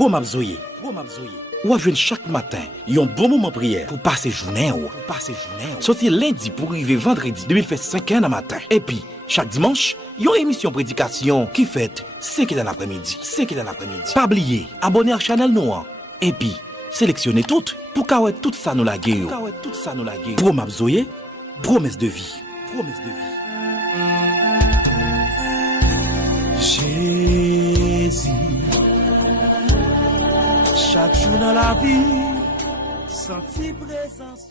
Pour m'absoyer. Ou à chaque matin, yon bon moment prière pour passer journée ou. Sorti lundi pour arriver vendredi, 2000 fait 5 ans dans matin. Et puis, chaque dimanche, yon émission prédication qui fait 5 dans l'après-midi. Pas oublier, abonner à la chaîne Noir. Et puis, sélectionnez toutes pour qu'à tout ça nous la gueule. Pour m'absoyer, promesse de vie. Jésus, chaque jour dans la vie, senti présence.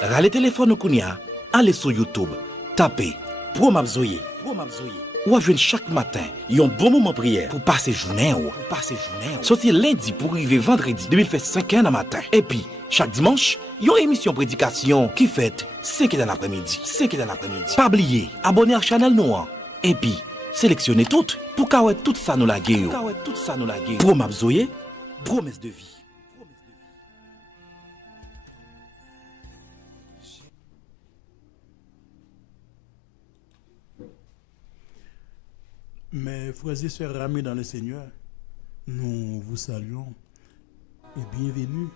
Rale téléphone ou kounia, allez sur YouTube, tapez Pro Mabzoye. Ou à chaque matin, yon bon moment prière pour passer journée ou. Sorti lundi pour arriver vendredi, 2000 fait 5 ans dans matin. Et puis, chaque dimanche, yon émission prédication qui fait 5 dans l'après-midi. Pas oublier, abonner à la chaîne Noir. Et puis, sélectionnez toutes pour qu'à tout ça nous la gueule. Pro Mabzoye, promesse de vie. Mes frères et sœurs amis dans le Seigneur, nous vous saluons et bienvenue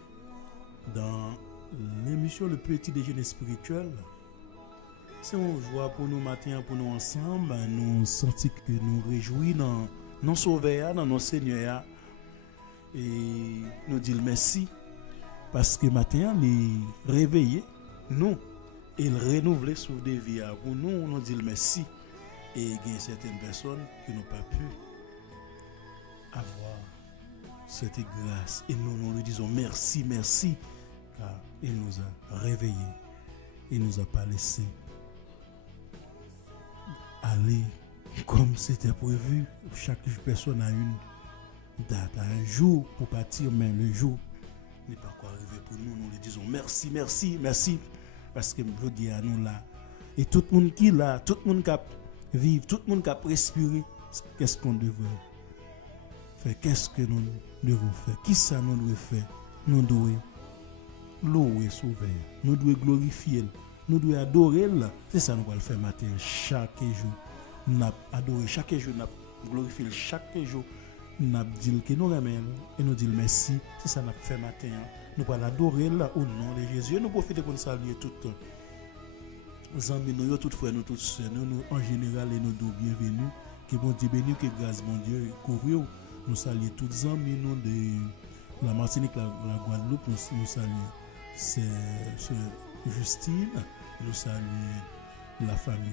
dans l'émission Le Petit Déjeuner Spirituel. C'est une joie pour nous matin, pour nous ensemble, nous sentir que nous réjouis dans nos sauveurs, dans nos seigneurs et nous dire merci parce que matin, les réveiller, nous, et renouveler sur des vies pour nous, nous dire merci. Et il y a certaines personnes qui n'ont pas pu avoir cette grâce. Et nous lui disons merci, car il nous a réveillés. Il ne nous a pas laissé aller comme c'était prévu. Chaque personne a une date, a un jour pour partir, mais le jour n'est pas encore arrivé pour nous. Nous lui disons merci. Parce que je dis à nous là, et tout le monde qui est là, tout le monde qui a vivre, tout le monde qui a respiré, qu'est-ce qu'on devrait faire, qu'est-ce que nous devons faire, qui ça nous devons faire, nous devons louer, sauver, nous devons glorifier, nous devons adorer, c'est ça nous allons faire matin, chaque jour, nous avons adoré, chaque jour, nous avons glorifié, chaque jour, nous avons dit que nous aimons et nous disons merci, c'est ça nous avons fait matin, nous allons adorer au nom de Jésus, nous profitons pour nous saluer tout le temps. Nous amis, nous toutes frères, nous toutes sœurs, nous en général et nous tous bienvenus. Que bon Dieu bénisse, que grâce mon Dieu couvre. Nous saluons tous les amis nous de la Martinique, la Guadeloupe, nous saluons c'est Justine, nous saluons la famille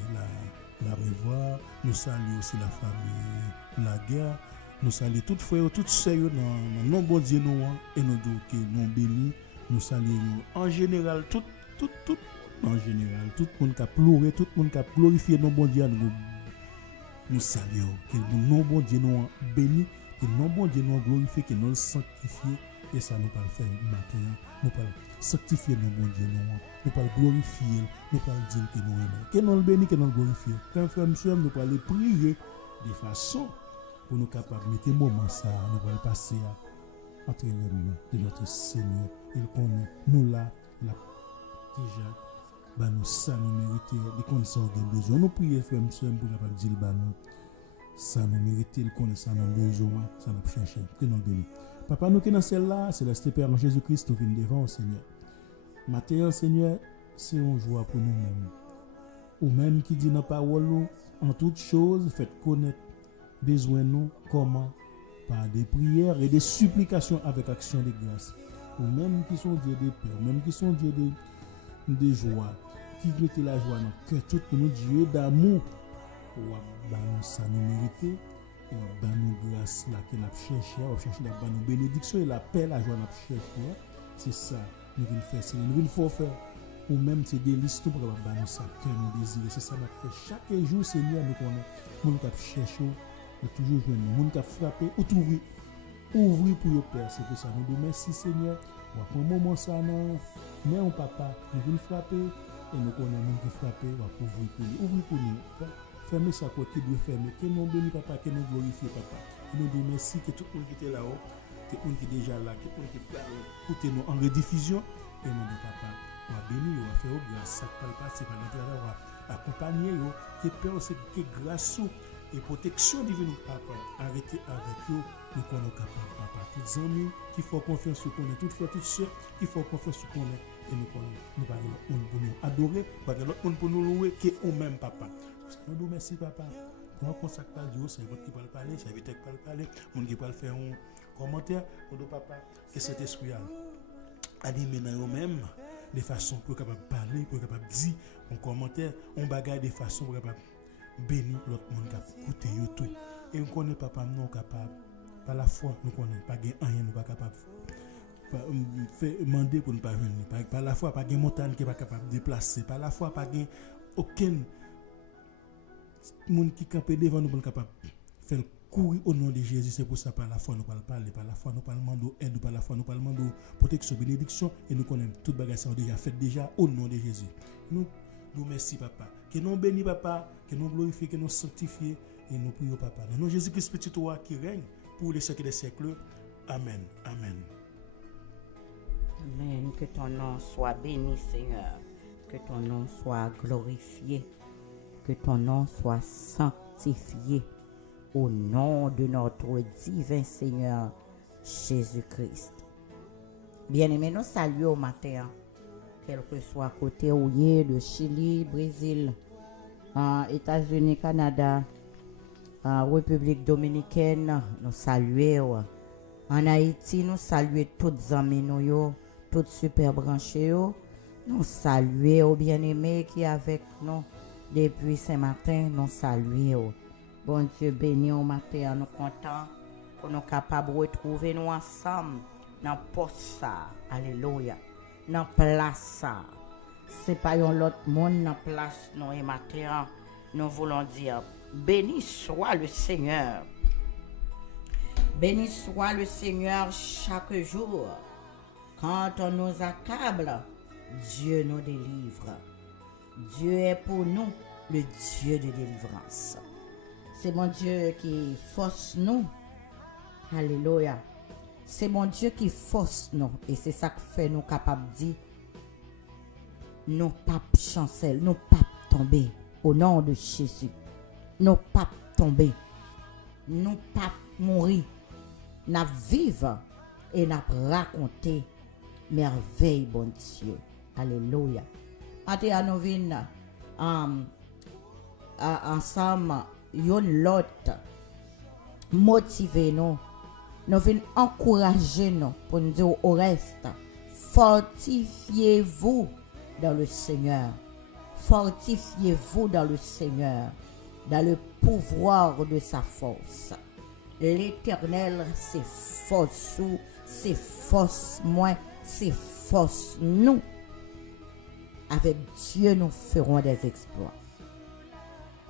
la Revoir, nous saluons aussi la famille La Guerre, nous saluons tous frères, toutes sœurs dans nos bon Dieu nous et nous disons que nous bénis, nous saluons en général tout en général, tout le monde qui a pleuré, tout le monde qui a glorifié nos bons dieux, nous saluons. Que nos bons dieux nous bénis, que nos bons dieux nous glorifiés, que nous sanctifiés. Et ça nous parle faire matin. Nous parle sanctifier nos bons dieux, nous parle glorifier, nous parle dire que nous aimons. Que nous le bénis, que nous le glorifions. Quand frère, monsieur, nous parle prier de façon pour nous capables de mettre un moment ça, nous parle passer entre les mains de notre Seigneur. Il connaît nous là, déjà. Bah nous ça nous mériter les connaissances de besoin nous prier frère monsieur pour capable dire bah nous ça nous mériter les connaissances de besoin ça nous chercher que nous bénis papa nous qui dans celle-là céleste Père en Jésus-Christ nous venons devant Seigneur matin Seigneur c'est une joie pour nous-mêmes ou même qui dit dans parole en toutes choses faites connaître besoin nous comment par des prières et des supplications avec action de grâce ou même qui sont Dieu de paix ou même qui sont Dieu de joie qui mettait la joie dans le cœur tout pour nous Dieu d'amour ou bah nous ça nous mériter et bah nous grâce là que nous chercher la nous bénédiction et la paix la joie nous chercher c'est ça nous venons faire c'est nous venons faire ou même c'est des listes pour bah nous ça que nous désirer c'est ça nous fait chaque jour Seigneur nous connaît nous qui chercher et toujours joindre nous qui frapper ou trouver ouvrir pour le Père c'est pour ça nous disons merci Seigneur pour un moment ça non mais on papa nous venons frapper et nous connaissons qui frapper va ouvrir pour nous fermer ça quoi qui doit fermer que nous bénis papa que nous glorifier papa que nous disons merci que tout le monde qui était là-haut que tout le monde qui est déjà là que tout le monde qui est écouter nous en rediffusion et nous disons papa on va bénir on va faire grâce ça pas passer par l'intérieur on va accompagner que Père c'est que grâce et protection divine papa arrêtez avec eux nous qu'on est capable papa toutes amis qui font confiance sur qu'on est toutes frères toutes sœurs qui font confiance sur qu'on est et nous pas pour nous adorer pas l'autre monde pour nous louer que nous même papa nous nous merci papa pour qu'on s'accorde pas Dieu c'est votre qui va parler c'est invité qui va parler monde qui va faire un commentaire pour nous papa que cet esprit animé dans eux-mêmes de façon pour capable parler pour capable dire un commentaire on bagaille de façon pour capable bénir l'autre monde qui a écouté tout et on connaît papa non capable par la foi nous connaît pas gain rien nous pas capable fait demander pour ne pas venir par la foi pas gain montagne qui pas capable déplacer par la foi pas gain aucun monde qui camper devant nous pour capable faire courir au nom de Jésus c'est pour ça par la foi nous parle parler par la foi nous parle demander aide par la foi nous parle demander protection bénédiction et nous connaissons toute bagarre ça déjà fait déjà au nom de Jésus nous merci papa que nous bénis papa que nous glorifions que nous sanctifions et nous prions papa dans nom Jésus-Christ petit toi qui règne pour les siècles des siècles amen amen. Amen. Que ton nom soit béni, Seigneur. Que ton nom soit glorifié. Que ton nom soit sanctifié. Au nom de notre divin Seigneur Jésus-Christ. Bien-aimés, nous saluons au matin. Quel que soit côté où il est, de Chili, Brésil, États-Unis, Canada, République dominicaine, nous saluons. En Haïti, nous saluons toutes les amis, nous, toutes super branchées. Nous saluons bien-aimés qui est avec nous depuis ce matin. Nous saluons. Bon Dieu béni au matin, nous contents pour nous capables de retrouver nous ensemble dans le poste ça. Alléluia. Dans place ça. C'est pas un autre monde dans place nous et matin. Nous voulons dire béni soit le Seigneur. Béni soit le Seigneur chaque jour. Quand on nous accable, Dieu nous délivre. Dieu est pour nous le Dieu de délivrance. C'est mon Dieu qui force nous. Alléluia. C'est mon Dieu qui force nous. Et c'est ça qui fait nous capables de dire, nous pas chancel, nous pas tomber. Au nom de Jésus. Nous pas tomber. Nous pas mourir. Nous vivre et nous raconter merveille, bon Dieu. Alléluia. Ate nous venons ensemble, yon l'autre, motiver nous. Nous venons encourager nous pour nous dire au reste, fortifiez-vous dans le Seigneur. Fortifiez-vous dans le Seigneur, dans le pouvoir de sa force. L'Éternel, c'est force ou, c'est force moi, c'est force nous. Avec Dieu, nous ferons des exploits.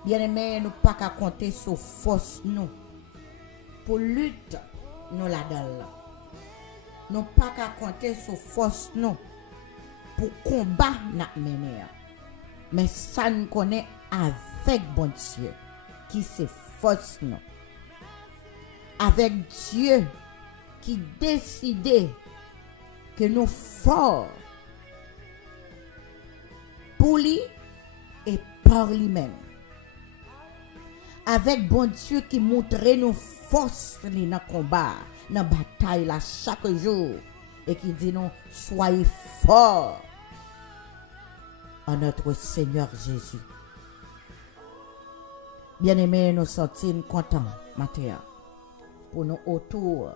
Bien-aimés, nous pas qu'à compter sur force nous. Pour lutte, nous la donne. Nous pas qu'à compter sur force nous. Pour combat, nous mener. Mais ça nous connaît avec bon Dieu, qui c'est force nous. Avec Dieu, qui décide que nous forts pour lui et par lui-même. Avec bon Dieu qui montre nos forces dans le combat, dans la bataille là, chaque jour. Et qui dit nous, soyez forts en notre Seigneur Jésus. Bien-aimés, nous sommes contents, matin, pour nous autour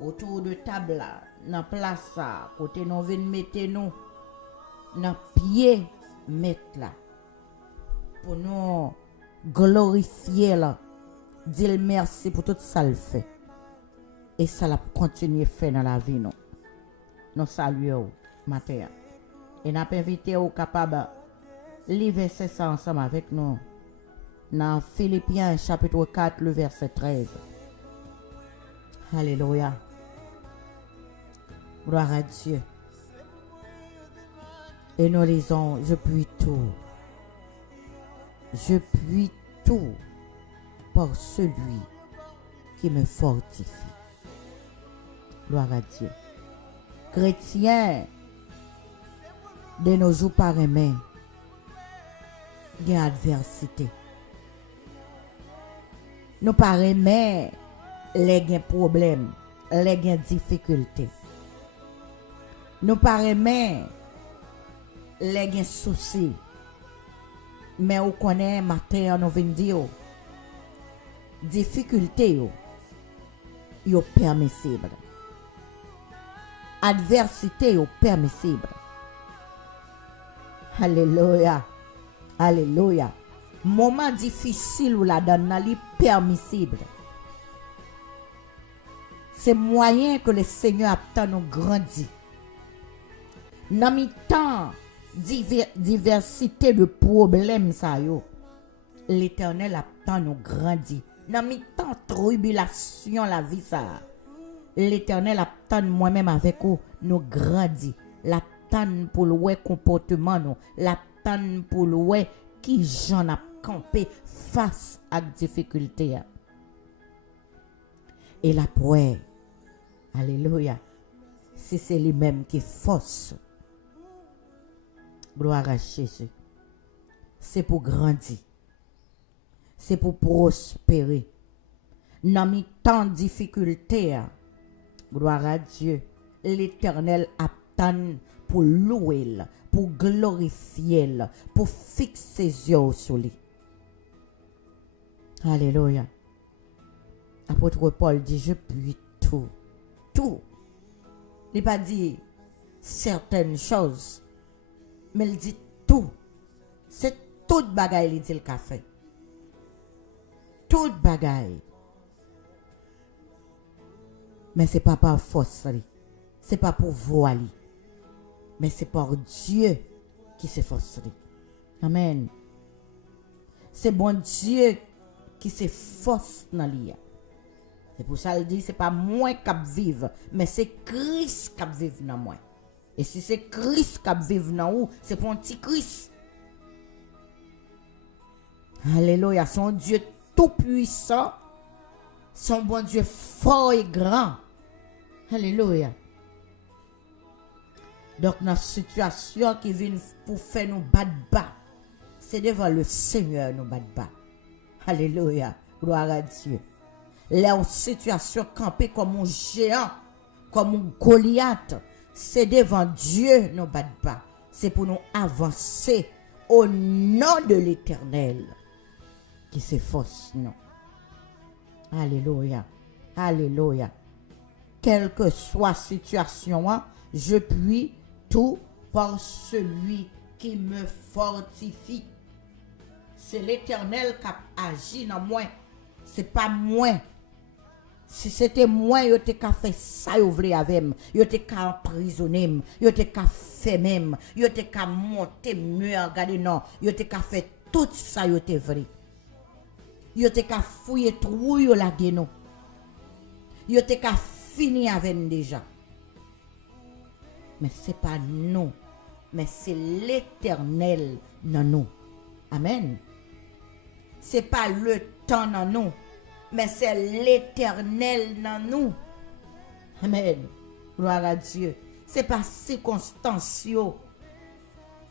de table là, dans place là, côté nous venons mettre nous, dans pied mettre là, pour nous glorifier là, dire merci pour tout ça le fait. Et ça l'a continué à faire dans la vie nous. Nous saluons matin. Et nous avons invité au capable lire ça ensemble avec nous. Dans Philippiens chapitre 4, le verset 13. Alléluia. Gloire à Dieu. Et nous lisons, je puis tout. Je puis tout par celui qui me fortifie. Gloire à Dieu. Chrétien, de nos jours par main, il y a adversité. Nous pas aimer les gains problèmes, les gains difficultés. Nous pas aimer les gains soucis. Mais on connaît matin on vient dire difficulté yo permissible. Adversité yo permissible. Alléluia. Alléluia. Moment difficile ou la donne li permissible. C'est moyen que le Seigneur attend nous grandir. Dans mi temps diversité de problèmes ça yo, l'Éternel attend nous grandir. Dans mi temps tribulation la vie ça, l'Éternel attend moi-même avec vous nous grandir. L'attend pour le comportement nous, l'attend pour le qui j'en a campé face à difficulté. Et la poêle, alléluia, si c'est lui-même qui force, gloire à Jésus, c'est pour grandir, c'est pour prospérer. Dans mes temps de difficulté, gloire à Dieu, l'Éternel attend pour louer, pour glorifier, pour fixer ses yeux sur lui. Alléluia. Apôtre Paul dit, je puis tout. Tout. Il n'a pas dit certaines choses, mais il dit tout. C'est toute bagaille, il dit le café. Toute bagaille. Mais ce n'est pas par force, ce n'est pas pour voix, mais c'est par Dieu qui s'efforce. Amen. C'est bon Dieu qui s'efforce dans l'IA. C'est pour ça qu'il dit, ce n'est pas moi qui vive, mais c'est Christ qui vive dans moi. Et si c'est Christ qui vive dans vous, c'est pour un petit Christ. Alléluia, son Dieu tout puissant, son bon Dieu fort et grand. Alléluia. Donc, dans la situation qui vient pour faire nous battre bas, c'est devant le Seigneur nous battre bas. Alléluia, gloire à Dieu. La situation campée comme un géant, comme un Goliath, c'est devant Dieu nous battre bas. C'est pour nous avancer au nom de l'Éternel qui s'efforce nous. Alléluia, alléluia. Quelle que soit la situation, je puis tout par celui qui me fortifie. C'est l'Éternel qui agit dans moi. C'est pas moi. Si c'était moi, yo te ka fait ça yo vle avec moi, yo te ka emprisonner, yo te ka fait même, yo te ka monter mur, regardez non, yo te ka fait tout ça yo te vle. Yo te ka fouiller trou yo la geno. Yo te ka fini avec nous déjà. Mais c'est pas nous, mais c'est l'Éternel dans nous. Amen. C'est pas le temps dans nous, mais c'est l'Éternel dans nous. Amen. Gloire à Dieu. C'est pas circonstance.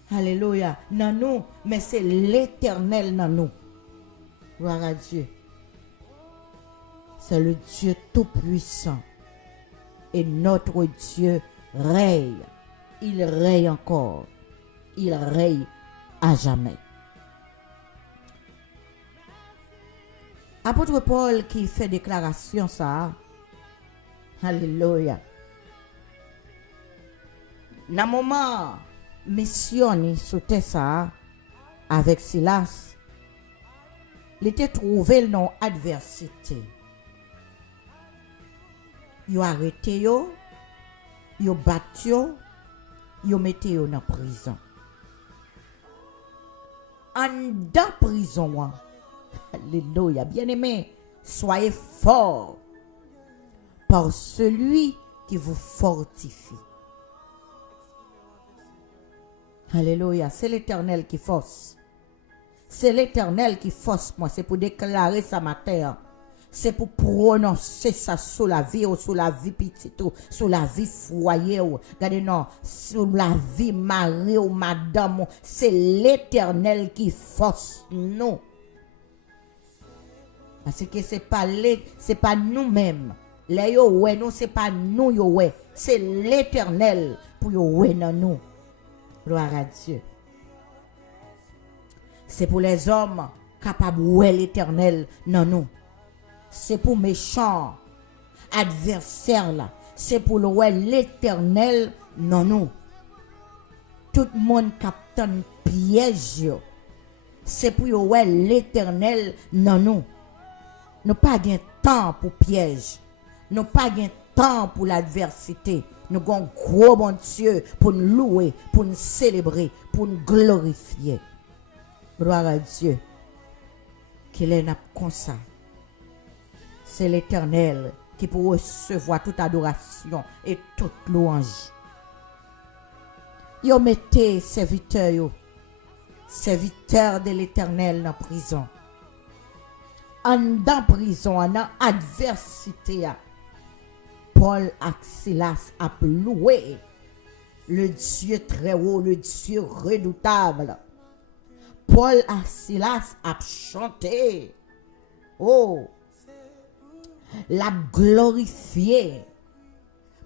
Alléluia. Dans nous, mais c'est l'Éternel dans nous. Gloire à Dieu. C'est le Dieu tout-puissant. Et notre Dieu règne. Il règne encore. Il règne à jamais. Apôtre Paul qui fait déclaration ça. Alléluia. Dans le moment mission sous ça avec Silas, il était trouvé dans adversité. Yo arrêté yo battu yo mette yo dans prison. En dans prison. Alléluia, bien-aimé, soyez forts par celui qui vous fortifie. Alléluia, c'est l'Éternel qui force. C'est l'Éternel qui force moi, c'est pour déclarer ça matin. C'est pour prononcer ça sur la vie ou sur la vie petite ou sur la vie foyer ou regardez non, sur la vie mari ou madame, c'est l'Éternel qui force nous. Parce que c'est pas nous-mêmes. Les yo ouais nous c'est pas nous yo ouais, c'est l'Éternel pour yo ouais dans nous. Gloire à Dieu. C'est pour les hommes capables de ouais l'Éternel dans nous. C'est pour méchants adversaires là, c'est pour le ouais l'Éternel dans nous. Tout le monde capte piège yo. C'est pour yo ouais l'Éternel dans nous. Nous pas de temps pour piège. Nous pas de temps pour l'adversité. Nous avons gros bon Dieu pour nous louer, pour nous célébrer, pour nous glorifier. Gloire à Dieu. Qu'il est comme ça. C'est l'Éternel qui peut recevoir toute adoration et toute louange. Yo mettez serviteurs de l'Éternel dans la prison. En dans prison, en adversité, Paul et Silas a loué le Dieu très haut, le Dieu redoutable. Paul et Silas a chanté. Oh, la glorifié.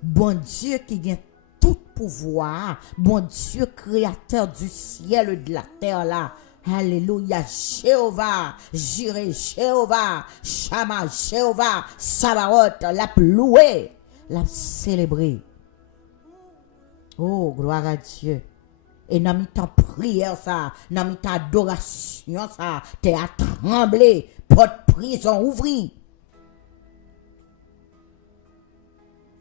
Bon Dieu qui a tout pouvoir, bon Dieu créateur du ciel et de la terre là. Alléluia, Jéhovah, Jireh, Jéhovah, Shama, Jéhovah, Sabaoth, la loué, la célébré. Oh, gloire à Dieu. Et dans mi-temps prière ça, dans mi-temps adoration ça, t'es à trembler, porte prison ouvri.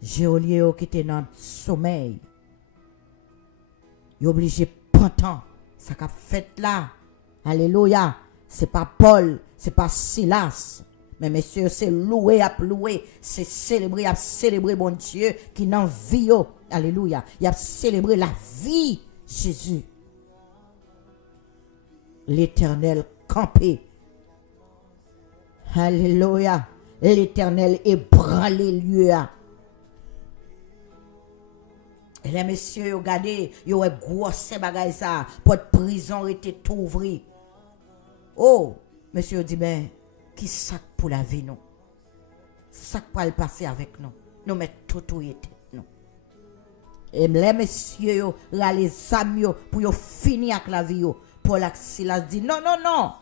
Géolier qui était dans le sommeil, il est obligé de prendre ça qu'a fait là. Alléluia. C'est pas Paul, c'est pas Silas. Mais messieurs, c'est louer à louer, c'est célébrer à célébrer bon Dieu qui n'en vit. Alléluia. Il a célébré la vie Jésus. L'Éternel campé. Alléluia. L'Éternel ébranle les lieux. Et les messieurs, regardez, ils ont gros ces bagages ça, porte prison était tout ouvri. Oh, monsieur dit ben, qui sac pour la vie nous? Ça pour le passer avec nous. Nous mettons tout tête nous. Et les messieurs, là les amis pour yo finir avec la vie yo. Paul et Silas dit non non non.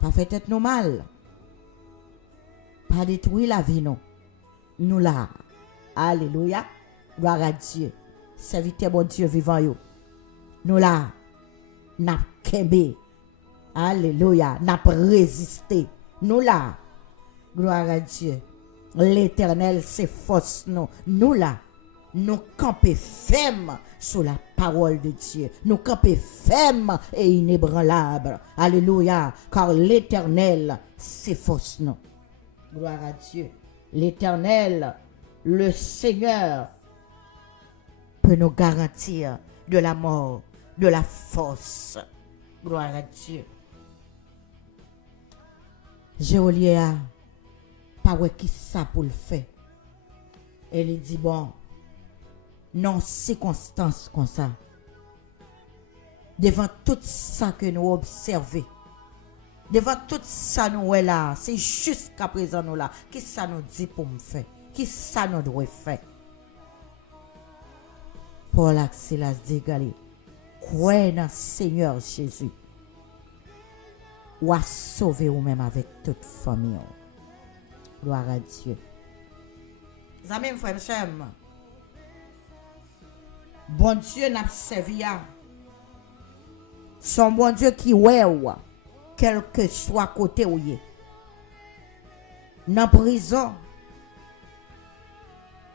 Pas fait tête nous mal. Pas détruire la vie nous. Nous là. Alléluia. Gloire à Dieu. Serviteur bon Dieu vivant yo. Nous là. N'a kembe. Alléluia. N'a résisté. Nous là. Gloire à Dieu. L'Éternel c'est force nous. Nous là. Nous camper ferme sur la parole de Dieu. Nous camper ferme et inébranlable. Alléluia. Car l'Éternel c'est force nous. Gloire à Dieu. L'Éternel, le Seigneur, peut nous garantir de la mort, de la force. Gloire à Dieu. Géolier, pas ouais qui ça pour le faire. Elle il dit bon, non circonstances comme ça. Devant tout ça que nous observons, devant tout ça nous est là, c'est jusqu'à présent nous là. Qui ça nous dit pour me faire? Qui ça nous doit faire? Paul et Silas dit, croyez dans le Seigneur Jésus. Ou à sauver vous-même avec toute famille. Gloire à Dieu. Amis, frère, frère, bon Dieu n'a servi à son bon Dieu qui ouais, quel que soit côté où il est. Dans prison,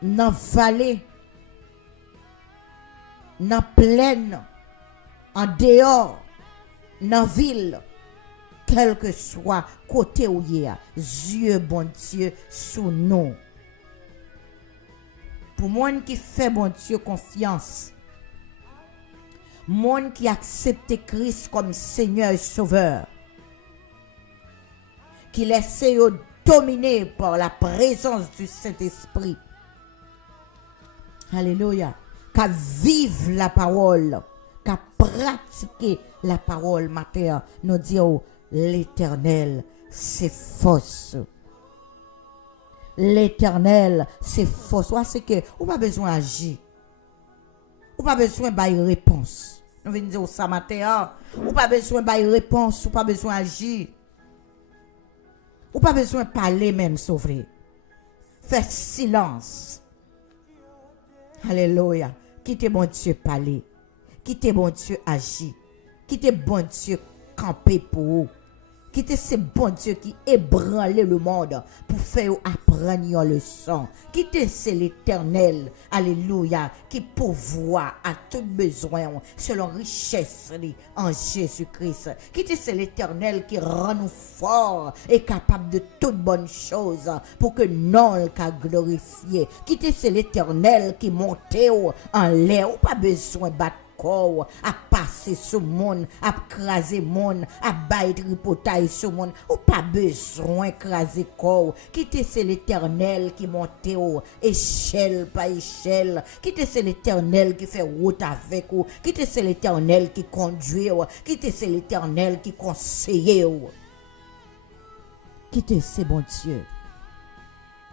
dans vallée, dans plaine, en dehors, dans ville, quel que soit côté où il y a, Dieu bon Dieu sous nous. Pour moi qui fait bon Dieu confiance, moi qui accepte Christ comme Seigneur et Sauveur, qui laisse dominer par la présence du Saint-Esprit. Alléluia. Qu'à vivre la parole, qu'à pratiquer la parole matin, nous disons l'Éternel c'est force. L'Éternel, c'est force. C'est que, ou pas besoin d'agir. Ou pas besoin de réponse. Nous venons dire ça matin. Ou pas besoin de réponse. Ou pas besoin d'agir. Ou pas besoin de parler même, sauver. Faites silence. Alléluia. Quittez bon Dieu parler. Quittez bon Dieu agir. Quittez bon Dieu camper pour vous. Quittez ce bon Dieu qui ébranle le monde pour faire apprendre une leçon. Quittez c'est l'Éternel, alléluia, qui pourvoit à tout besoin selon richesse en Jésus-Christ. Quittez c'est l'Éternel qui rend nous forts et capables de toutes bonnes choses pour que non le cas glorifié. Quittez c'est l'Éternel qui monte en l'air, ou pas besoin de battre à passer sur le monde, à craser le monde, à bailler tripotaille sur le monde, ou pas besoin craser corps. Quittez c'est l'Éternel qui monte échelle par échelle. Quittez c'est l'Éternel qui fait route avec vous. Quittez c'est l'Éternel qui conduit. Quittez c'est l'Éternel qui conseille. Quittez c'est bon Dieu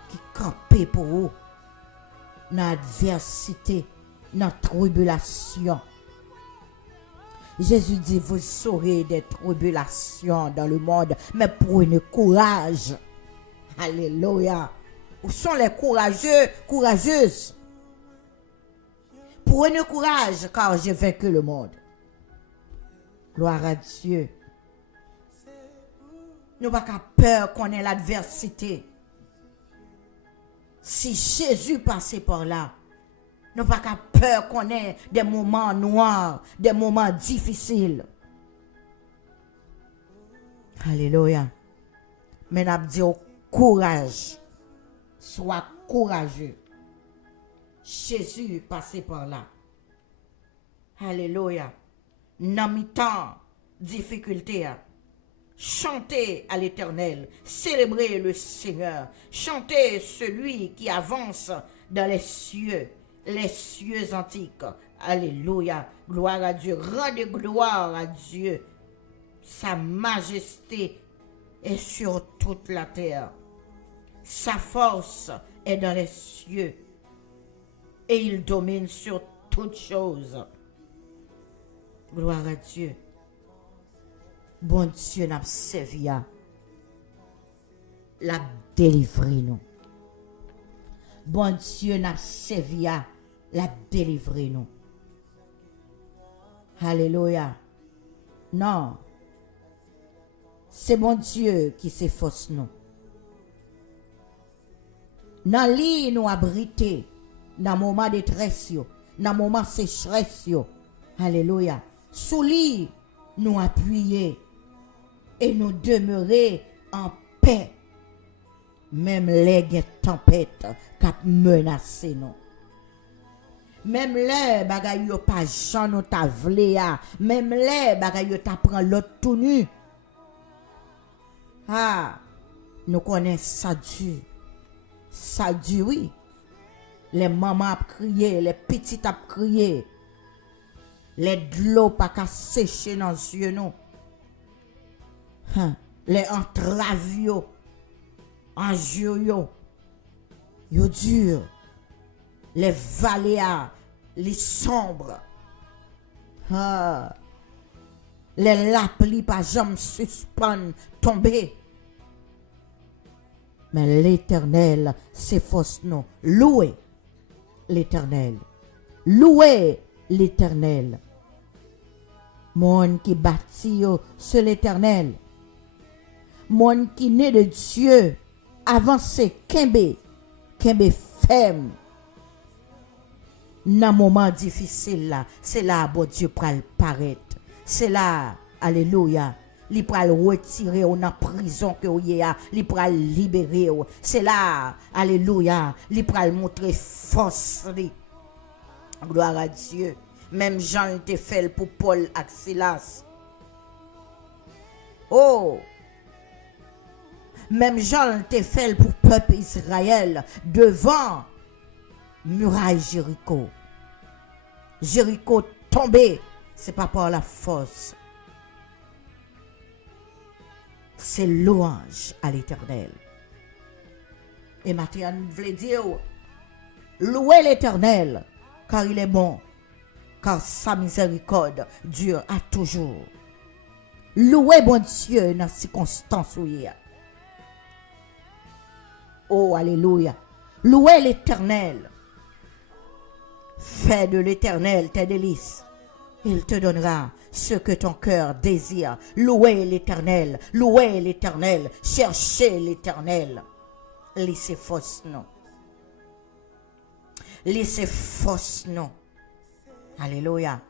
qui campe pour vous dans l'adversité, dans la tribulation. Jésus dit, vous saurez des tribulations dans le monde, mais prenez courage. Alléluia. Où sont les courageux, courageuses? Prenez courage, car j'ai vaincu le monde. Gloire à Dieu. Nous n'avons pas peur qu'on ait l'adversité. Si Jésus passait par là, nous n'avons pas peur qu'on ait des moments noirs, des moments difficiles. Alléluia. Mais nous avons dit courage. Sois courageux. Jésus passait par là. Alléluia. Dans mi-temps, difficulté. Chantez à l'Éternel, célébrez le Seigneur, chantez celui qui avance dans les cieux antiques. Alléluia, gloire à Dieu, rendez gloire à Dieu. Sa majesté est sur toute la terre. Sa force est dans les cieux et il domine sur toutes choses. Gloire à Dieu. Bon Dieu n'a servi à la délivrer nous. Bon Dieu n'a servi à la délivrer nous. Alléluia. Non. C'est bon Dieu qui s'efforce nous. Dans lit nous abriter, dans moment de détresse, dans moment sécheresse. Alléluia. Sous lit nous appuyer et nous demeurer en paix. Même les tempêtes qui menacent nous. Même les bagailles yo pas jan nous ta vle a. Même les bagailles yo ta prend l'autre tout nu. Ah, nous connaissons ça dure. Ça dure, oui. Les mamans a crié, les petites a crié. Les d'eau pas qu'à sécher dans les yeux nous. Les entraves yo, enjeux yo dur. Les vallées les sombres. Les lapli pas jamais suspendent, tomber. Mais l'Éternel s'efforce nous. Louez l'Éternel. Louez l'Éternel. Mon qui bâtit sur l'Éternel. Mon qui naît de Dieu. Avancez, kembe ferme. Dans moment difficile là, c'est là bon Dieu pral paraître. C'est là, alléluia, li pral retirer ou dans prison que ou ya, li pral libérer ou. C'est là, alléluia, li pral montrer force li. Gloire à Dieu. Même Jean te fait pour Paul et Silas. Oh, même Jean te fait pour peuple Israël devant muraille Jéricho. Jéricho tombé, c'est pas par la force. c'est louange à l'Éternel. Et maintenant, nous voulons dire, louez l'Éternel, car il est bon, car sa miséricorde dure à toujours. Louez bon Dieu dans les circonstances où il y a. Oh, alléluia. Louez l'Éternel. Fais de l'Éternel tes délices. Il te donnera ce que ton cœur désire. Louez l'Éternel. Louez l'Éternel. Cherchez l'Éternel. Laissez fausse non. Laissez fausse non. Alléluia.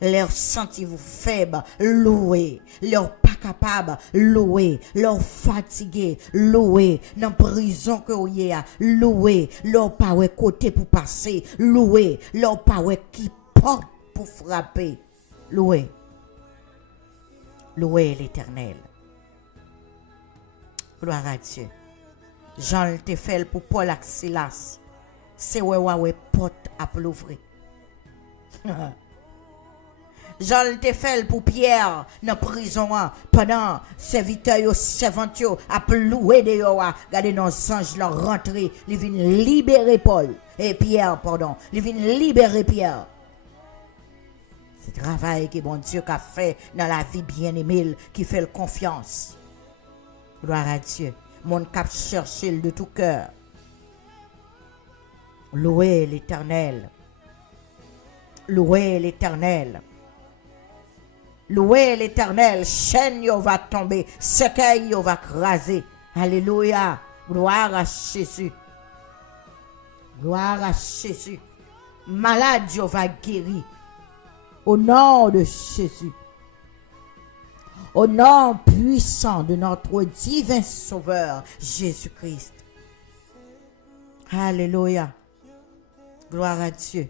Leur sentez-vous faible, louez. Leur pas capable, louez. Leur fatigué, louez. Dans prison que vous y a, louez. Leur pas ouais côté pour passer, louez. Leur pas ouais qui porte pour frapper, louez. Louez l'Éternel. Gloire à Dieu. Jean te fait pour Paul et Silas. C'est ouais porte à l'ouvrir. Jean te fait pour Pierre dans prison pendant serviteur servante a loué de yo regardez nos anges leur rentrer ils viennent libérer Paul et Pierre pardon ils viennent libérer Pierre. C'est le travail que bon Dieu a fait dans la vie bien-aimée qui fait le confiance. Gloire à Dieu. Mon cap chercher de tout cœur. Louez l'Éternel. Louez l'Éternel. Louez l'Éternel, chaîne yo va tomber, cercueil yo va craser. Alléluia. Gloire à Jésus. Gloire à Jésus. Malade yo va guérir. Au nom de Jésus. Au nom puissant de notre divin Sauveur, Jésus-Christ. Alléluia. Gloire à Dieu.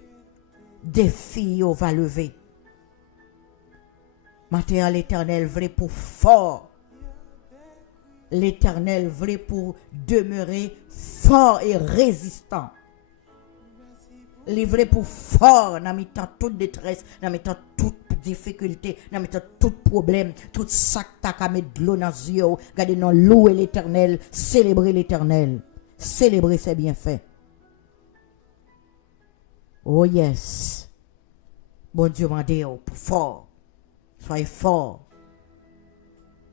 Défi yo va lever. Maintenant, l'Éternel voulait pour fort. L'Éternel voulait pour demeurer fort et résistant. Il voulait pour fort dans temps toute détresse, dans temps toute difficulté, dans temps tout problème, tout ça que tu as mis de l'eau dans les yeux. Regardez, non, louer l'Éternel, célébrer l'Éternel, célébrer ses bienfaits. Oh yes. Bon Dieu m'a dit pour fort. Soyez fort.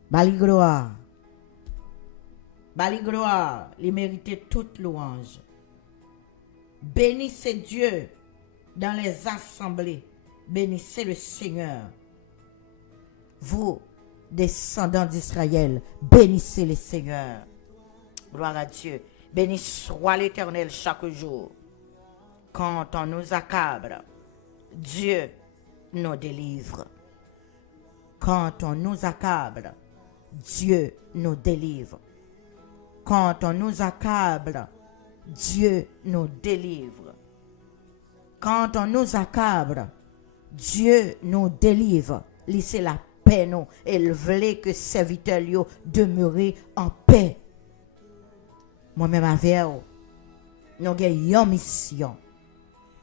Bali gloire. Bali gloire. Il mérite toute louange. Bénissez Dieu dans les assemblées. Bénissez le Seigneur. Vous, descendants d'Israël, bénissez le Seigneur. Gloire à Dieu. Béni soit l'Éternel chaque jour. Quand on nous accable, Dieu nous délivre. Quand on nous accable, Dieu nous délivre. Quand on nous accable, Dieu nous délivre. Quand on nous accable, Dieu nous délivre. Laissez la paix nous. Et voulait que serviteurs yo demeurer en paix. Moi-même avec vous, nous avons une mission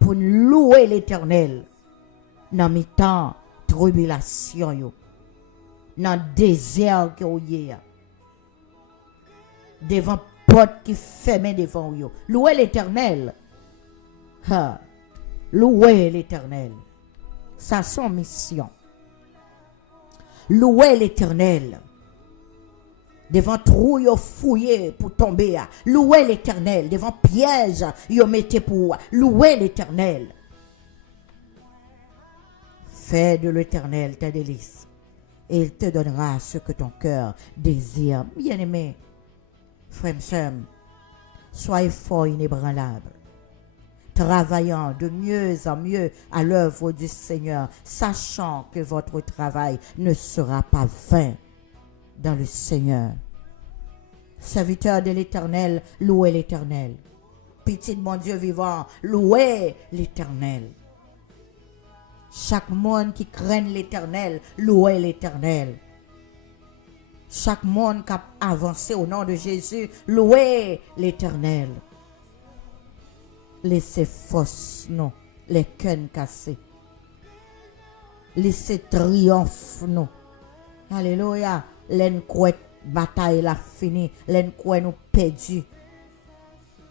pour louer l'Éternel dans mes temps tribulation yo. Dans le désert que vous avez. Devant porte qui ferme devant vous. Louez l'Éternel. Louez l'Éternel. Ça son mission. Louez l'Éternel. Devant trou yo fouillé pour tomber. Louez l'Éternel. Devant piège yo mettez pour. Louez l'Éternel. Fais de l'Éternel tes délices. Et il te donnera ce que ton cœur désire. Bien-aimé, frère, sœur, soyez fort inébranlable, travaillant de mieux en mieux à l'œuvre du Seigneur, sachant que votre travail ne sera pas vain dans le Seigneur. Serviteur de l'Éternel, louez l'Éternel. Petit mon Dieu vivant, louez l'Éternel. Chaque monde qui craint l'Éternel, louez l'Éternel. Chaque monde qui a avancé au nom de Jésus, louez l'Éternel. Laissez force, non, les cœurs cassés. Laissez triomphe, non. Alléluia, les couettes bataille la fini, l'enquoi nous perdu.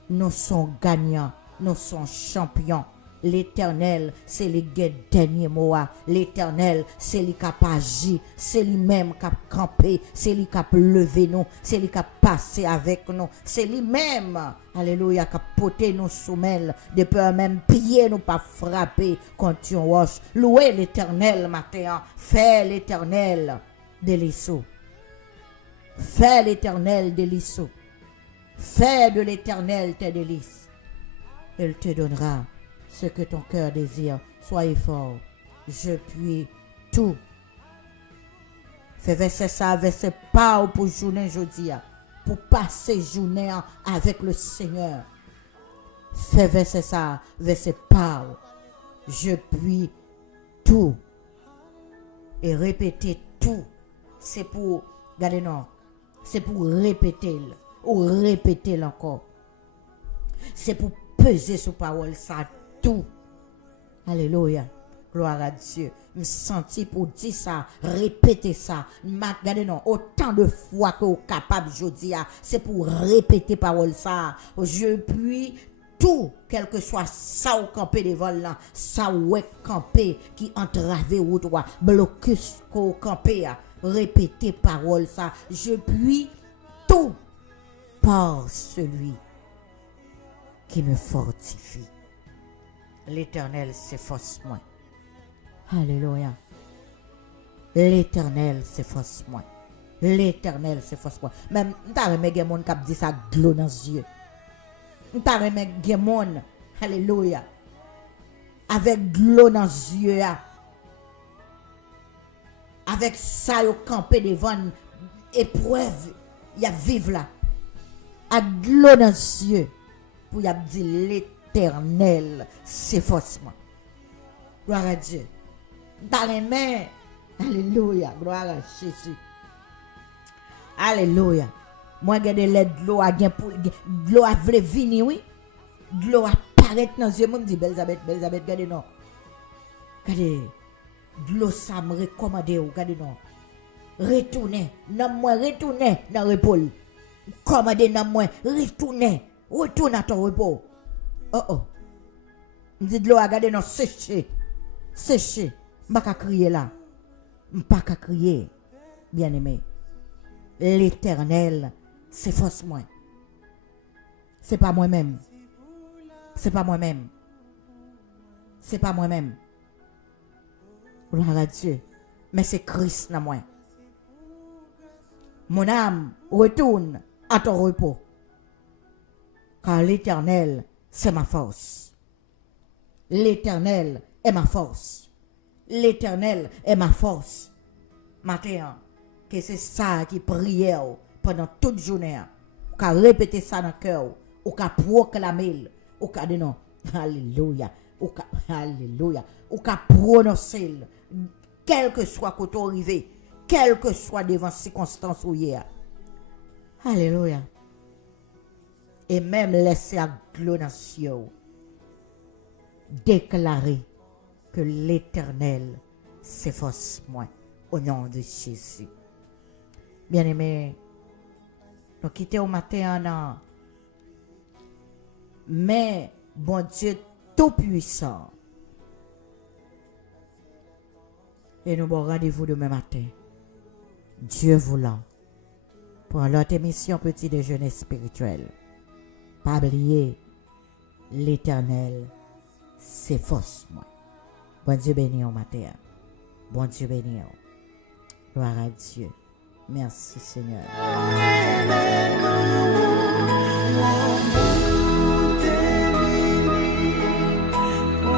Nous sommes gagnants, nous sommes champions. L'Éternel, c'est le dernier mot. L'Éternel, c'est lui qui a agi, c'est lui-même qui a campé, c'est lui qui a levé nous, c'est lui qui a passé avec nous, c'est lui-même, alléluia, qui a porté nous soumelles, de peur même pied nous pas frapper contre une roche. Louez l'Éternel matin, fais l'Éternel délice. Fais l'Éternel délice. Fais de l'Éternel tes délices. Il te donnera ce que ton cœur désire. Soyez fort. Je puis tout. Fais verset ça, verset pas pour journée jeudi. Pour passer journée avec le Seigneur. Fais verset ça, verset pas. Je puis tout. Et répéter tout. C'est pour, regardez non, c'est pour répéter. Ou répéter encore. C'est pour peser sur parole ça tout. Alléluia. Gloire à Dieu. Me senti pour dire ça, répéter ça. Regardez non, autant de fois que vous capable aujourd'hui, c'est pour répéter parole ça. Je puis tout, quel que soit ça ou campé devant là, ça ou campé qui entrave ou droit, blocus qu'on campé, répéter parole ça. Je puis tout par celui qui me fortifie. L'Éternel, c'est force moi. Alléluia. L'Éternel, c'est force moi. L'Éternel, c'est force moi. Même, t'as remis des gens qui dit ça glow dans les yeux. T'as remis des gens, alléluia, avec glow dans les yeux. Avec ça, ils campé devant épreuve. Il y a vivre là. À glow dans les yeux. Pour y a dit l'Éternel, c'est forcément. Gloire à Dieu. Dans les mains. Alléluia. Gloire à Jésus. Alléluia. Moi, je regarde l'eau à l'eau à vrai venir, oui. L'eau à paraître dans les yeux. Je me dis, Belzabeth, regardez non. Regardez. L'eau, ça me recommande. Regardez non. Retournez. Non, moi, retournez dans le repos. Commandez non, moi, retournez. Retourne à ton repos. Oh. Je dis de l'eau à garder non, sécher. Sécher. Je ne vais pas crier là. Je ne vais pas crier. Bien aimé. L'Éternel, c'est force moi. C'est pas moi-même. C'est pas moi-même. C'est pas moi-même. Gloire à Dieu. Mais c'est Christ dans moi. Mon âme retourne à ton repos. Car l'Éternel, c'est ma force. L'Éternel est ma force. L'Éternel est ma force. Matin, que c'est ça qui priait pendant toute journée. Ou qu'à répéter ça dans le cœur. Ou qu'à proclamer. Ou qu'à dire non. Alléluia. Ou qu'à prononcer. Quel que soit côté arrivé. Quel que soit devant circonstances où hier. Alléluia. Et même laisser à gloire dans le ciel. Déclarer que l'Éternel s'efforce moi au nom de Jésus. Bien-aimés, nous quittons au matin, mais bon Dieu tout-puissant. Et nous avons rendez-vous demain matin. Dieu voulant. Pour notre émission Petit Déjeuner spirituel. Pas oublier, l'Éternel s'efforce moi. Bon Dieu béni au matin. Bon Dieu béni. Gloire à Dieu. Merci Seigneur.